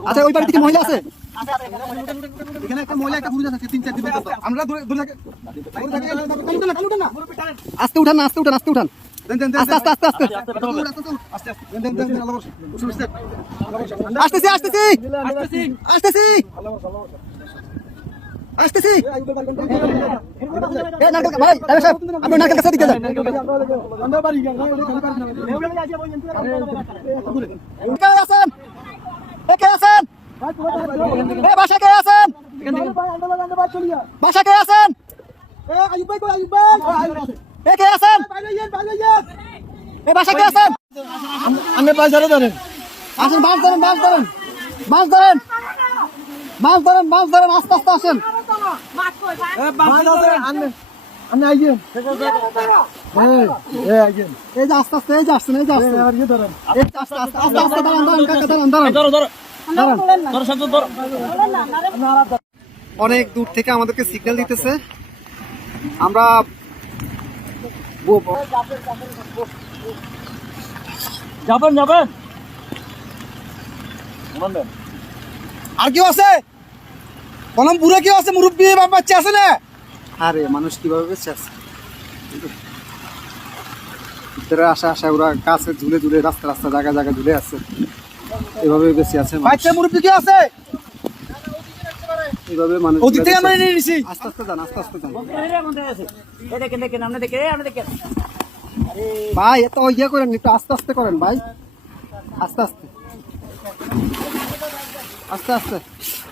আচ্ছা ওই বাড়ি থেকে মহিলা আছে? এখানে একটা মহিলা একটা পুরুষ আছে তিন চার দিন আমরা আস্তে উঠান না আস্তে উঠান আস্তে উঠান। আস্তে আস্তে আস্তে আস্তে। আসতেছি আসতেছি। আসতেছি। আসতেছি। ভাই আপনি নারকেল কাছে দিকে যান। কে আছেন? কে আছেন? এ বাসা কে আছেন? বাসা কে আছেন? এ কে আছেন? এ বাসা কে আছেন? আমি পাঁচ ধরে ধরেন। আসেন মাছ ধরেন মাছ ধরেন মাছ ধরেন। মাছ ধরেন মাছ ধরেন আস্তে আস্তে আসেন। অনেক দূর থেকে আমাদেরকে সিগন্যাল দিতেছে। আমরা যাবেন যাবেন। আর কেউ আছে? কলম পুরে কেউ আছে? মুরব্বী বাপ বাচ্চা আছে না? আরে মানুষ কীভাবে বেঁচে আছে? ভিতরে আসা আসা ওরা গাছে ঝুলে ঝুলে রাস্তা রাস্তা জায়গা জায়গা ঝুলে আছে। এভাবে বেঁচে আছে। বাচ্চা মুরব্বী কেউ আছে? এভাবে মানুষ ওদিক আমরা নিয়ে নিছি। আস্তে আস্তে যান আস্তে আস্তে যান। ভাই এত ইয়ে করেন একটু আস্তে আস্তে করেন ভাই। আস্তে আস্তে। আস্তে আস্তে।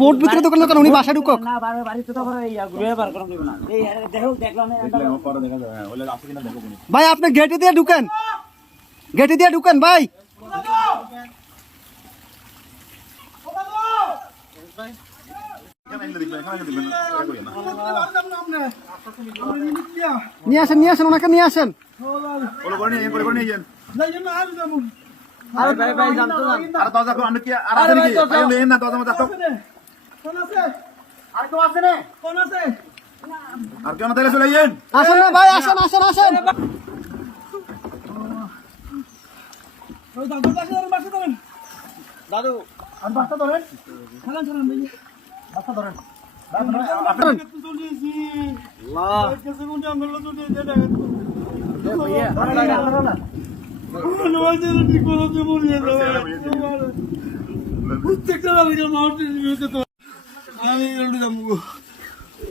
বোট ভিতরে দোকান দোকান উনি বাসা ঢুকক। না বাড়ি বাড়িতে তো করে ঘুরে বার করা যাবে না এই দেখো দেখলাম ভাই আপনি গেটে দিয়ে ঢুকেন। গেটে দিয়ে ঢুকেন ভাই। নিয়ে আসেন নিয়ে আসেন ওনাকে নিয়ে আসেন। আর কেন তাহলে চলে আসেন না ভাই আসেন আসেন আসেন। দাদু আমি বাচ্চা ধরেন। খালান বাচ্চা ধরেন।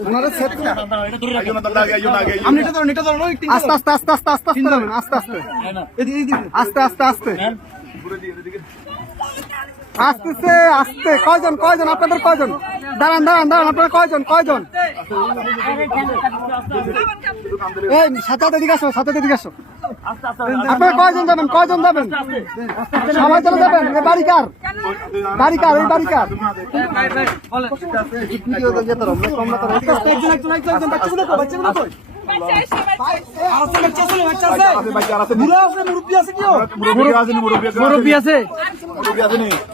ওনারা সেট করে আইও না দাদা আইও আগে আপনি এটা ধরেন এটা ধরেন আস্তে আস্তে আস্তে আস্তে আস্তে আস্তে যাবেন, আস্তে আস্তে। আস্তে আস্তে আস্তে। আসতেছে আস্তে কয়জন কয়জন? আপনাদের কয়জন? দাঁড়ান দাঁড়ান দাঁড়ান আপনারা কয়জন কয়জন? এই সাথে এদিকে আসো সাথে এদিকে আসো। আপনারা কয়জন যাবেন কয়জন যাবেন? সবাই চলে যাবেন? এ বাড়ি কার? বাড়ি কার এই বাড়ি কার?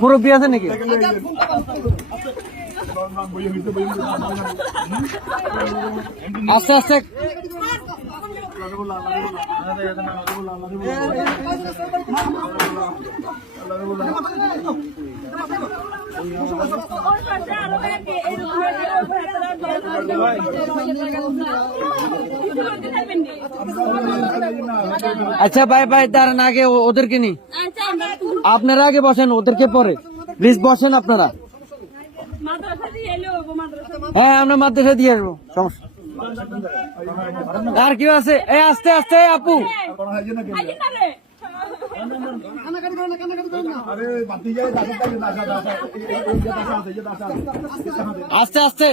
মুরব্বি আছে নাকি? আস্তে আস্তে। আচ্ছা ভাই ভাই, দাঁড়ান, আগে ওদেরকে নি আপনারা আগে বসেন, ওদেরকে পরে। প্লিজ বসেন আপনারা মাদ্রাসা দিয়ে এলো মাদ্রাসা হ্যাঁ আমরা মাদ্রাসা দিয়ে আসব। সমস্যা। আর কেউ আছে? এই, আস্তে আস্তে আপু। আস্তে আস্তে।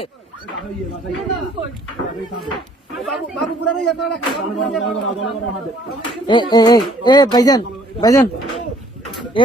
এ ভাইজান ভাইজান। এ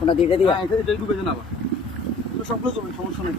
ওনা দিটা দিয়া হ্যাঁ এটা ঢুকে যান আবার। সবগুলো সমস্যা নেই।